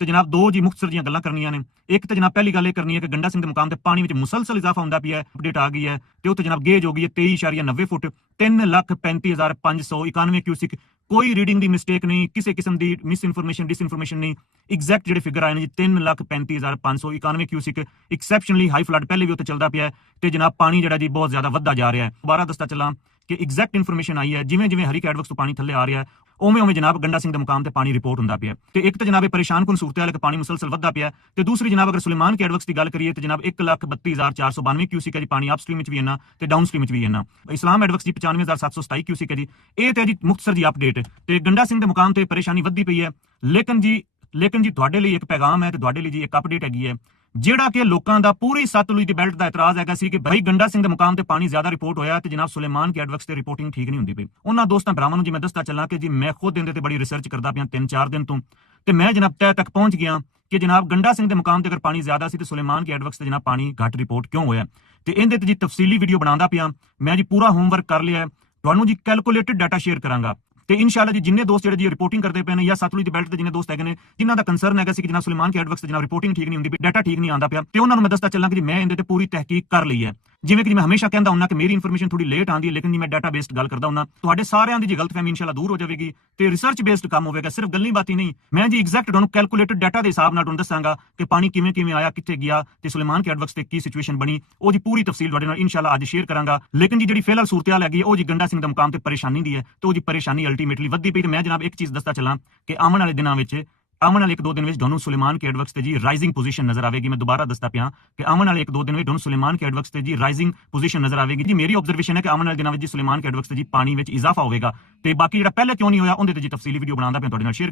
ਤੇ ਜਨਾਬ ਦੋ ਜੀ ਮੁਖਤਸਰ ਦੀਆਂ ਗੱਲਾਂ ਕਰਨੀਆਂ ਨੇ। ਇੱਕ ਤੇ ਜਨਾਬ ਪਹਿਲੀ ਗੱਲ ਇਹ ਕਰਨੀ ਹੈ ਕਿ ਗੰਡਾ ਸਿੰਘ ਦੇ ਮੁਕਾਮ ਤੇ ਪਾਣੀ ਵਿੱਚ ਮੁਸਲਸਲ ਇਜ਼ਾਫਾ ਹੁੰਦਾ ਪਿਆ ਹੈ, ਅਪਡੇਟ ਆ ਗਈ ਹੈ ਤੇ ਉੱਥੇ ਜਨਾਬ ਗੇਜ ਹੋ ਗਈ ਹੈ 23.90 ਫੁੱਟ 3,35,591 ਕਿਊਸਿਕ। ਕੋਈ ਰੀਡਿੰਗ ਦੀ ਮਿਸਟੇਕ ਨਹੀਂ, ਕਿਸੇ ਕਿਸਮ ਦੀ ਮਿਸ ਇਨਫੋਰਮੇਸ਼ਨ ਡਿਸਇਨਫੋਰਮੇਸ਼ਨ ਨਹੀਂ, ਐਗਜ਼ੈਕਟ ਜਿਹੜੇ ਫਿਗਰ ਆਏ ਨੇ ਜੀ 3,35,591 ਕਿਊਸਿਕ। ਐਕਸੈਪਸ਼ਨਲੀ ਹਾਈ ਫਲੱਡ ਪਹਿਲੇ ਵੀ ਉੱਥੇ ਚੱਲਦਾ ਪਿਆ ਤੇ ਜਨਾਬ ਪਾਣੀ ਜਿਹੜਾ ਜੀ ਬਹੁਤ ਜ਼ਿਆਦਾ ਵੱਧਦਾ ਜਾ ਰਿਹਾ ਹੈ। ਦੁਬਾਰਾ ਦੱਸਦਾ ਚੱਲਾਂ ਕਿ ਐਗਜ਼ੈਕਟ ਇਨਫੋਰਮੇਸ਼ਨ ਆਈ ਹੈ, ਜਿਵੇਂ ਜਿਵੇਂ ਹਰੀ ਕੈਡਵਰਕਸ ਤੋਂ ਪਾਣੀ ਥੱਲੇ ਆ ਰਿਹਾ ਹੈ ਉਵੇਂ ਉਵੇਂ ਜਨਾਬ ਗੰਡਾ ਸਿੰਘ ਦੇ ਮੁਕਾਮ ਤੇ ਪਾਣੀ ਰਿਪੋਰਟ ਹੁੰਦਾ ਪਿਆ। ਤੇ ਇੱਕ ਤਾਂ ਜਨਾਬ ਇਹ ਪਰੇਸ਼ਾਨ ਕੁਨ ਸੂਰਤ ਹੈ ਕਿ ਪਾਣੀ ਮੁਸਲਸਲ ਵੱਧਦਾ ਪਿਆ ਤੇ ਦੂਸਰੀ ਜਨਾਬ ਅਗਰ ਸੁਲੇਮਾਨ ਕੈਡਵਰਕਸ ਦੀ ਗੱਲ ਕਰੀਏ ਤੇ ਜਨਾਬ 1,32,492 ਕਿਊਸਿਕ ਹੈ ਜੀ ਪਾਣੀ ਅਪਸਟ੍ਰੀਮ ਵਿੱਚ ਵੀ ਇੰਨਾ ਤੇ ਡਾਊਨਸਟ੍ਰੀਮ ਵਿੱਚ ਵੀ ਇੰਨਾ। ਇਸਲਾਮ ਐਡਵਰਕਸ ਦੀ 95,727 ਕਿਊਸਿਕ ਹੈ ਜੀ। ਇਹ ਤੇ ਜੀ ਮੁਖਤਸਰ ਦੀ ਅਪਡੇਟ ਤੇ ਗੰਡਾ ਸਿੰਘ ਦੇ ਮੁਕਾਮ ਤੇ ਪਰੇਸ਼ਾਨੀ ਵੱਧਦੀ ਪਈ ਹੈ। ਲੇਕਿਨ ਜੀ ਤੁਹਾਡੇ ਲਈ ਇੱਕ ਪੈਗਾਮ ਹੈ ਤੇ ਤੁਹਾਡੇ ਲਈ ਜੀ ਇੱਕ ਅਪਡੇਟ ਹੈਗੀ ਹੈ ਜਿਹੜਾ ਕਿ ਲੋਕਾਂ ਦਾ ਪੂਰੀ ਸਤਲੁਜ ਦੀ ਬੈਲਟ ਦਾ ਇਤਰਾਜ਼ ਹੈਗਾ ਸੀ ਕਿ ਭਾਈ ਗੰਡਾ ਸਿੰਘ ਦੇ ਮੁਕਾਮ ਤੇ ਪਾਣੀ ਜ਼ਿਆਦਾ ਰਿਪੋਰਟ ਹੋਇਆ ਤੇ ਜਨਾਬ ਸੁਲੇਮਾਨ ਕੈਡਵਰਕਸ ਤੇ ਰਿਪੋਰਟਿੰਗ ਠੀਕ ਨਹੀਂ ਹੁੰਦੀ ਪਈ। ਉਹਨਾਂ ਦੋਸਤਾਂ ਭਰਾਵਾਂ ਨੂੰ ਜੀ ਮੈਂ ਦੱਸਦਾ ਚੱਲਾਂ ਕਿ ਜੀ ਮੈਂ ਖੁਦ ਇਹਦੇ ਤੇ ਬੜੀ ਰਿਸਰਚ ਕਰਦਾ ਪਿਆ 3-4 ਦਿਨ ਤੋਂ ਤੇ ਮੈਂ ਜਨਾਬ ਤਹਿ ਤੱਕ ਪਹੁੰਚ ਗਿਆ ਕਿ ਜਨਾਬ ਗੰਡਾ ਸਿੰਘ ਦੇ ਮੁਕਾਮ ਤੇ ਅਗਰ ਪਾਣੀ ਜ਼ਿਆਦਾ ਸੀ ਤੇ ਸੁਲੇਮਾਨ ਕੈਡਵਰਕਸ ਤੇ ਜਨਾਬ ਪਾਣੀ ਘੱਟ ਰਿਪੋਰਟ ਕਿਉਂ ਹੋਇਆ ਤੇ ਇਹਦੇ ਤੇ ਜੀ ਤਫਸੀਲੀ ਵੀਡੀਓ ਬਣਾਉਂਦਾ ਪਿਆ ਮੈਂ ਜੀ। ਪੂਰਾ ਹੋਮਵਰਕ ਕਰ ਲਿਆ, ਤੁਹਾਨੂੰ ਜੀ ਕੈਲਕੂਲੇਟਡ ਡਾਟਾ ਸ਼ੇਅਰ ਕਰਾਂਗਾ ਤੇ ਇਨਸ਼ਾਅੱਲਾ ਜੀ ਜਿੰਨੇ ਦੋਸਤ ਜਿਹੜੇ ਜੀ ਰਿਪੋਰਟਿੰਗ ਕਰਦੇ ਪਏ ਨੇ ਜਾਂ ਸਤਲੁਜ ਦੀ ਬੈਲਟ ਤੇ ਜਿੰਨੇ ਦੋਸਤ ਹੈਗੇ ਨੇ ਜਿਨ੍ਹਾਂ ਦਾ ਕੰਸਰਨ ਹੈਗਾ ਸੀ ਕਿ ਜਨਾਬ ਸੁਲੇਮਾਨ ਕੈਡਵਰਕਸ ਤੇ ਜਨਾਬ ਰਿਪੋਰਟਿੰਗ ਠੀਕ ਨਹੀਂ ਹੁੰਦੀ ਪਈ, ਡਾਟਾ ਠੀਕ ਨਹੀਂ ਆਉਂਦਾ ਪਿਆ ਤੇ ਉਹਨਾਂ ਨੂੰ ਮੈਂ ਦੱਸਦਾ ਚੱਲਾਂ ਕਿ ਜੀ ਮੈਂ ਇਹਦੇ ਤੇ ਪੂਰੀ ਤਹਿਕੀਕ ਕਰ ਲਈ ਹੈ। ਜਿਵੇਂ ਕਿ ਮੈਂ ਹਮੇਸ਼ਾ ਕਹਿੰਦਾ ਹੁੰਦਾ ਕਿ ਮੇਰੀ ਇਨਫੋਰਮੇਸ਼ਨ ਥੋੜੀ ਲੇਟ ਆਉਂਦੀ ਹੈ ਲੇਕਿਨ ਜੀ ਮੈਂ ਡਾਟਾ ਬੇਸਡ ਗੱਲ ਕਰਦਾ ਹੁੰਦਾ। ਤੁਹਾਡੇ ਸਾਰਿਆਂ ਦੀ ਜੀ ਗਲਤਫਹਿਮੀ ਇਨਸ਼ਾਅੱਲਾ ਦੂਰ ਹੋ ਜਾਵੇਗੀ ਤੇ ਰਿਸਰਚ ਬੇਸਡ ਕੰਮ ਹੋਵੇਗਾ, ਸਿਰਫ ਗੱਲਾਂ ਬਾਤੀ ਨਹੀਂ। ਮੈਂ ਜੀ ਐਗਜ਼ੈਕਟ ਤੁਹਾਨੂੰ ਕੈਲਕੂਲੇਟਡ ਡਾਟਾ ਦੇ ਹਿਸਾਬ ਨਾਲ ਤੁਹਾਨੂੰ ਦੱਸਾਂਗਾ ਕਿ ਪਾਣੀ ਕਿਵੇਂ ਕਿਵੇਂ ਆਇਆ, ਕਿੱਥੇ ਗਿਆ ਤੇ ਸੁਲੇਮਾਨ ਕੈਡਵਰਕਸ ਤੇ ਕੀ ਸਿਚੁਏਸ਼ਨ ਬਣੀ, ਉਹ ਜੀ ਪੂਰੀ ਤਫਸੀਲ ਤੁਹਾਡੇ ਨਾਲ ਇਨਸ਼ਾਅੱਲਾ ਅੱਜ ਸ਼ੇਅਰ ਕਰਾਂਗਾ। ਲੇਕਿਨ ਜੀ ਜਿਹੜੀ ਫਿਲਹਾਲ ਸੂਰਤ-ਹਾਲ ਹੈਗੀ ਉਹ ਜੀ ਗੰਡਾ ਸਿੰਘ ਦੇ ਮੁਕਾਮ ਤੇ ਪਰੇਸ਼ਾਨੀ ਦੀ ਹੈ ਤੇ ਉਹ ਜੀ ਪਰੇਸ਼ਾਨੀ ਅਲਟੀਮੇਟਲੀ ਵੱਧਦੀ ਪਈ ਤੇ ਮੈਂ ਜਨਾਬ ਇੱਕ ਚੀਜ਼ ਦੱਸਦਾ ਚੱਲਾਂ ਕਿ ਆਉਣ ਵਾਲੇ ਦਿਨਾਂ ਵਿੱਚ ਆਉਣ ਵਾਲੇ 1-2 ਦਿਨ ਵਿੱਚ ਤੁਹਾਨੂੰ ਸੁਲੇਮਾਨ ਕੈਡਵਰਕਸ ਤੇ ਜੀ ਰਾਈਜ਼ਿੰਗ ਪੋਜੀਸ਼ਨ ਨਜ਼ਰ ਆਵੇਗੀ। ਮੈਂ ਦੁਬਾਰਾ ਦੱਸਦਾ ਪਿਆ ਕਿ ਆਉਣ ਵਾਲੇ 1-2 ਦਿਨ ਵਿੱਚ ਤੁਹਾਨੂੰ ਸੁਲੇਮਾਨ ਕੈਡਵਰਕਸ ਤੇ ਜੀ ਰਾਈਜ਼ਿੰਗ ਪੋਜੀਸ਼ਨ ਨਜ਼ਰ ਆਵੇਗੀ ਜੀ। ਮੇਰੀ ਆਬਜ਼ਰਵੇਸ਼ਨ ਹੈ ਕਿ ਆਉਣ ਵਾਲੇ ਦਿਨਾਂ ਵਿੱਚ ਜੀ ਸੁਲੇਮਾਨ ਕੈਡਵਰਕਸ ਤੇ ਜੀ ਪਾਣੀ ਵਿੱਚ ਇਜ਼ਾਫਾ ਹੋਵੇਗਾ ਤੇ ਬਾਕੀ ਜਿਹੜਾ ਪਹਿਲੇ ਕਿਉਂ ਨਹੀਂ ਹੋਇਆ ਉਹਦੇ ਤੇ ਜੀ ਤਫਸੀਲੀ ਵੀਡੀਓ ਬਣਾਉਂਦਾ ਪਿਆ ਤੁਹਾਡੇ ਨਾਲ ਸ਼ੇਅਰ